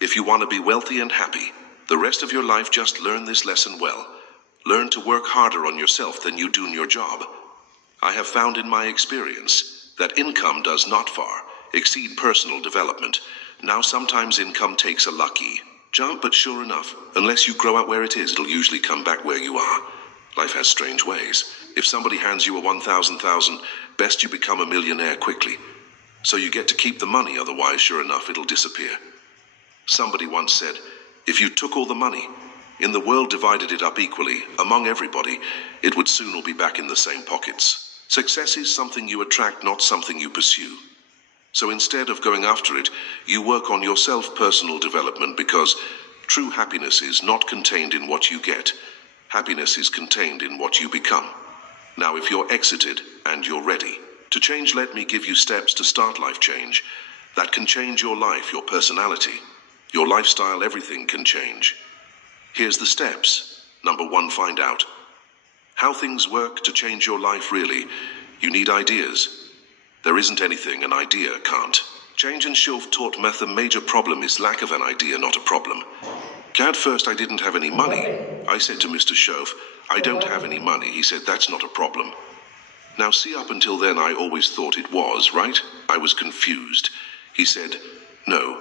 If you want to be wealthy and happy, the rest of your life just learn this lesson well. Learn to work harder on yourself than you do in your job. I have found in my experience that income does not far exceed personal development. Now sometimes income takes a lucky jump, but sure enough, unless you grow out where it is, it'll usually come back where you are. Life has strange ways. If somebody hands you a 1,000, best you become a millionaire quickly. So you get to keep the money, otherwise, sure enough, it'll disappear. Somebody once said, if you took all the money in the world, divided it up equally among everybody, it would soon all be back in the same pockets. Success is something you attract, not something you pursue. So instead of going after it, you work on your self-personal development, because true happiness is not contained in what you get. Happiness is contained in what you become. Now, if you're exited and you're ready to change, let me give you steps to start life change that can change your life, your personality, your lifestyle. Everything can change. Here's the steps. Number 1, find out how things work to change your life. Really, you need ideas. There isn't anything an idea can't change, and self-taught method. The major problem is lack of an idea, not a problem. At first I didn't have any money. I said to Mr. Shof, I don't have any money. He said, that's not a problem. Now see, up until then I always thought it was, right? I was confused. He said, no,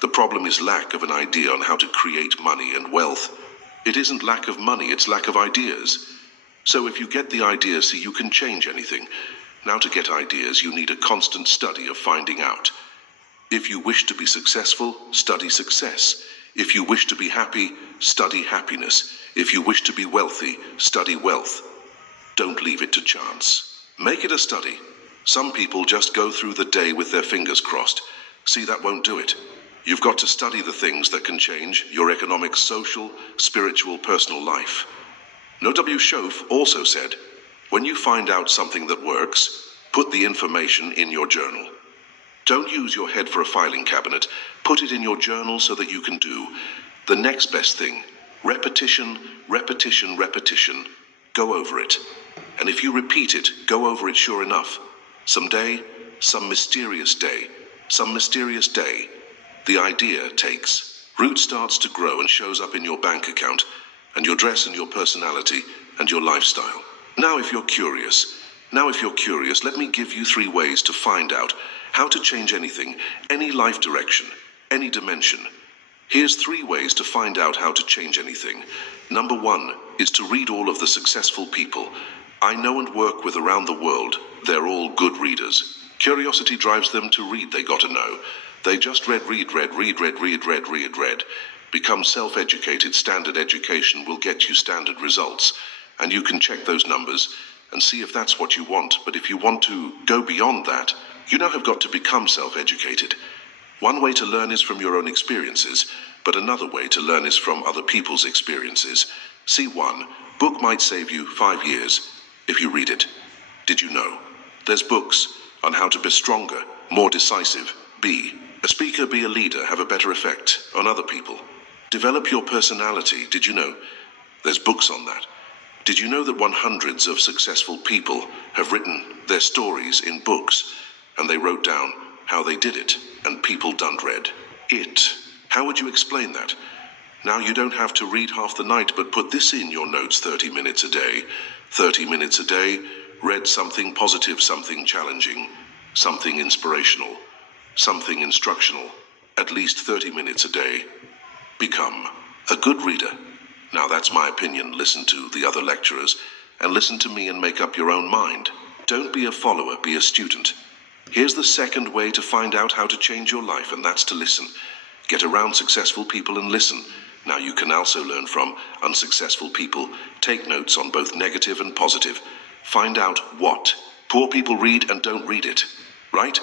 the problem is lack of an idea on how to create money and wealth. It isn't lack of money, it's lack of ideas. So if you get the idea, see, you can change anything. Now, to get ideas, you need a constant study of finding out. If you wish to be successful, study success. If you wish to be happy, study happiness. If you wish to be wealthy, study wealth. Don't leave it to chance. Make it a study. Some people just go through the day with their fingers crossed. See, that won't do it. You've got to study the things that can change your economic, social, spiritual, personal life. W. Shof also said, when you find out something that works, put the information in your journal. Don't use your head for a filing cabinet. Put it in your journal so that you can do the next best thing. Repetition, repetition, repetition. Go over it. And if you repeat it, go over it, sure enough, someday, some mysterious day, the idea takes root, starts to grow, and shows up in your bank account, and your dress, and your personality, and your lifestyle. Now if you're curious, let me give you 3 ways to find out how to change anything, any life direction, any dimension. Here's 3 ways to find out how to change anything. Number 1 is to read all of the successful people I know and work with around the world. They're all good readers. Curiosity drives them to read. They gotta know. They just read. Become self-educated. Standard education will get you standard results. And you can check those numbers and see if that's what you want. But if you want to go beyond that, you now have got to become self-educated. One way to learn is from your own experiences, but another way to learn is from other people's experiences. See, 1 book might save you 5 years if you read it. Did you know? There's books on how to be stronger, more decisive, be a speaker, be a leader, have a better effect on other people. Develop your personality. Did you know? There's books on that. Did you know that hundreds of successful people have written their stories in books, and they wrote down how they did it, and people done read it? How would you explain that? Now you don't have to read half the night, but put this in your notes: 30 minutes a day. 30 minutes a day, read something positive, something challenging, something inspirational, something instructional. At least 30 minutes a day. Become a good reader. Now that's my opinion. Listen to the other lecturers, and listen to me, and make up your own mind. Don't be a follower, be a student. Here's the 2nd way to find out how to change your life, and that's to listen. Get around successful people and listen. Now you can also learn from unsuccessful people. Take notes on both negative and positive. Find out what poor people read and don't read it. Right?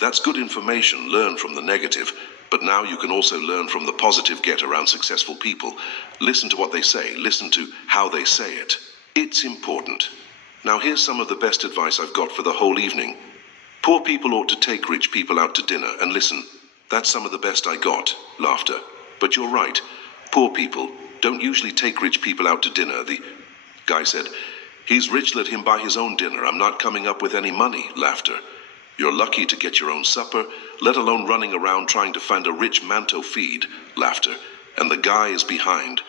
That's good information. Learn from the negative. But now you can also learn from the positive. Get around successful people. Listen to what they say. Listen to how they say it. It's important. Now here's some of the best advice I've got for the whole evening. Poor people ought to take rich people out to dinner, and listen. That's some of the best I got. Laughter. But you're right. Poor people don't usually take rich people out to dinner. The guy said, he's rich, let him buy his own dinner. I'm not coming up with any money. Laughter. You're lucky to get your own supper, let alone running around trying to find a rich manto feed. Laughter. And the guy is behind.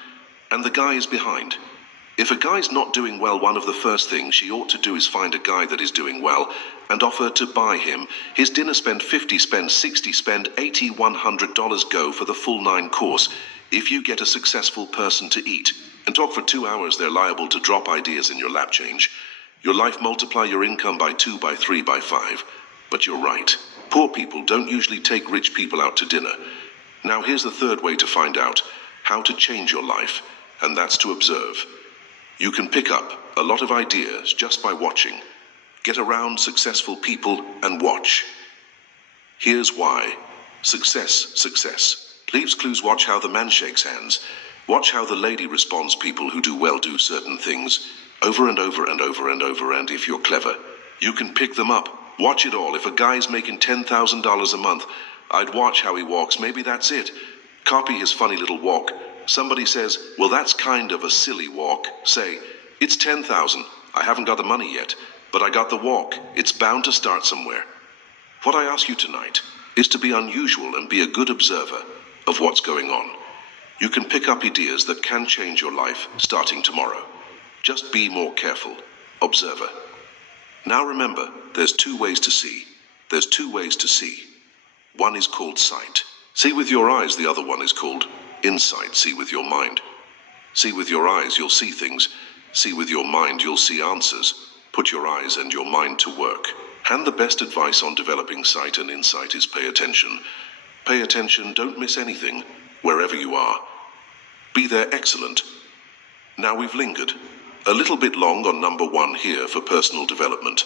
And the guy is behind. If a guy's not doing well, one of the first things she ought to do is find a guy that is doing well and offer to buy him his dinner. Spend 50, spend 60, spend 80, $100, go for the full 9 course. If you get a successful person to eat and talk for 2 hours, they're liable to drop ideas in your lap. Change your life, multiply your income by 2, by 3, by 5. But you're right. Poor people don't usually take rich people out to dinner. Now here's the third way to find out how to change your life, and that's to observe. You can pick up a lot of ideas just by watching. Get around successful people and watch. Here's why. Success leaves clues. Watch how the man shakes hands. Watch how the lady responds. People who do well do certain things over and over and over and over, and if you're clever, you can pick them up. Watch it all. If a guy's making $10,000 a month, I'd watch how he walks. Maybe that's it. Copy his funny little walk. Somebody says, well, that's kind of a silly walk. Say, it's 10,000. I haven't got the money yet, but I got the walk. It's bound to start somewhere. What I ask you tonight is to be unusual and be a good observer of what's going on. You can pick up ideas that can change your life starting tomorrow. Just be more careful. Observer. Now remember, there's 2 ways to see. There's 2 ways to see. One is called sight. See with your eyes. The other one is called insight. See with your mind. See with your eyes, you'll see things. See with your mind, you'll see answers. Put your eyes and your mind to work. And the best advice on developing sight and insight is pay attention. Pay attention, don't miss anything, wherever you are. Be there, excellent. Now we've lingered a little bit long on number 1 here for personal development.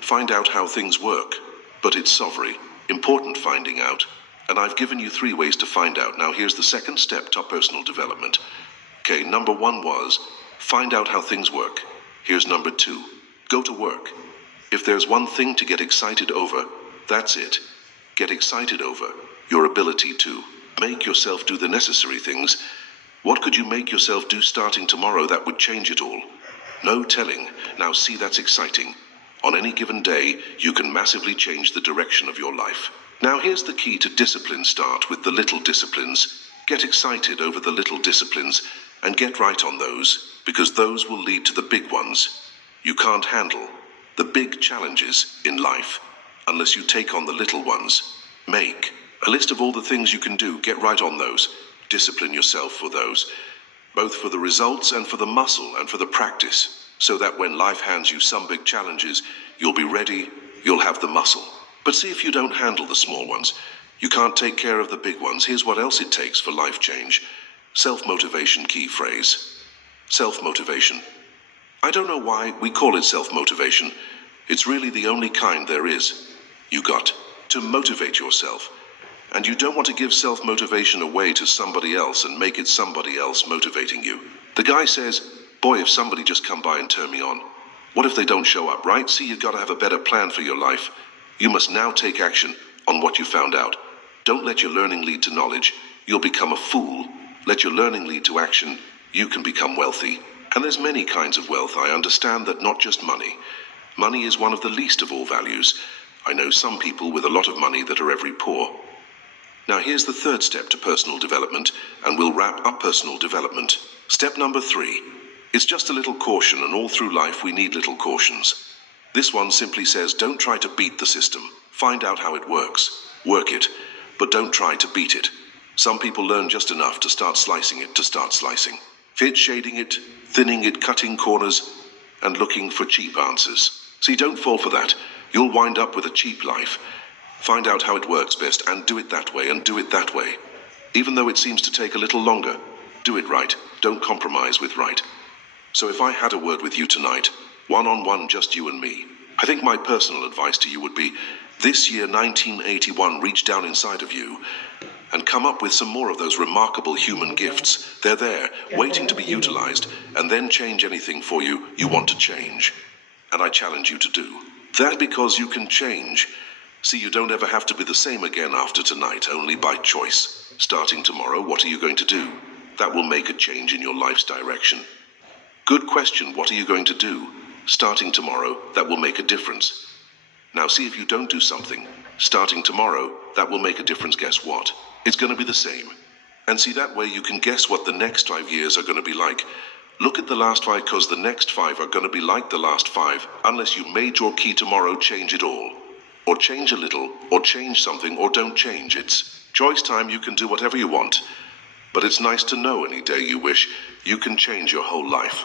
Find out how things work, but it's sovereign, important finding out. And I've given you 3 ways to find out. Now here's the second step to personal development. Okay, number 1 was find out how things work. Here's number 2. Go to work. If there's one thing to get excited over, that's it. Get excited over your ability to make yourself do the necessary things. What could you make yourself do starting tomorrow that would change it all? No telling. Now see, that's exciting. On any given day, you can massively change the direction of your life. Now here's the key to discipline. Start with the little disciplines. Get excited over the little disciplines and get right on those, because those will lead to the big ones. You can't handle the big challenges in life unless you take on the little ones. Make a list of all the things you can do. Get right on those. Discipline yourself for those, both for the results and for the muscle and for the practice, so that when life hands you some big challenges, you'll be ready, you'll have the muscle. But see, if you don't handle the small ones, you can't take care of the big ones. Here's what else it takes for life change. Self-motivation. Key phrase. Self-motivation. I don't know why we call it self-motivation. It's really the only kind there is. You got to motivate yourself. And you don't want to give self-motivation away to somebody else and make it somebody else motivating you. The guy says, boy, if somebody just come by and turn me on. What if they don't show up, right? See, you've got to have a better plan for your life. You must now take action on what you found out. Don't let your learning lead to knowledge. You'll become a fool. Let your learning lead to action. You can become wealthy. And there's many kinds of wealth. I understand that, not just money. Money is one of the least of all values. I know some people with a lot of money that are every poor. Now here's the third step to personal development, and we'll wrap up personal development. Step number 3. It's just a little caution, and all through life we need little cautions. This one simply says, don't try to beat the system. Find out how it works. Work it, but don't try to beat it. Some people learn just enough to start slicing it, Fit shading it, thinning it, cutting corners, and looking for cheap answers. See, don't fall for that. You'll wind up with a cheap life. Find out how it works best and do it that way, and do it that way. Even though it seems to take a little longer, do it right. Don't compromise with right. So if I had a word with you tonight, one-on-one, just you and me, I think my personal advice to you would be, this year 1981, reach down inside of you and come up with some more of those remarkable human gifts. They're there, waiting to be utilized, and then change anything for you want to change. And I challenge you to do that, because you can change. See, you don't ever have to be the same again after tonight, only by choice. Starting tomorrow, what are you going to do that will make a change in your life's direction? Good question. What are you going to do starting tomorrow that will make a difference? Now see if you don't do something, starting tomorrow, that will make a difference. Guess what? It's going to be the same. And see, that way you can guess what the next 5 years are going to be like. Look at the last 5, because the next 5 are going to be like the last 5, unless you made your key tomorrow change it all. Or change a little, or change something, or don't change. It's choice time. You can do whatever you want. But it's nice to know any day you wish you can change your whole life.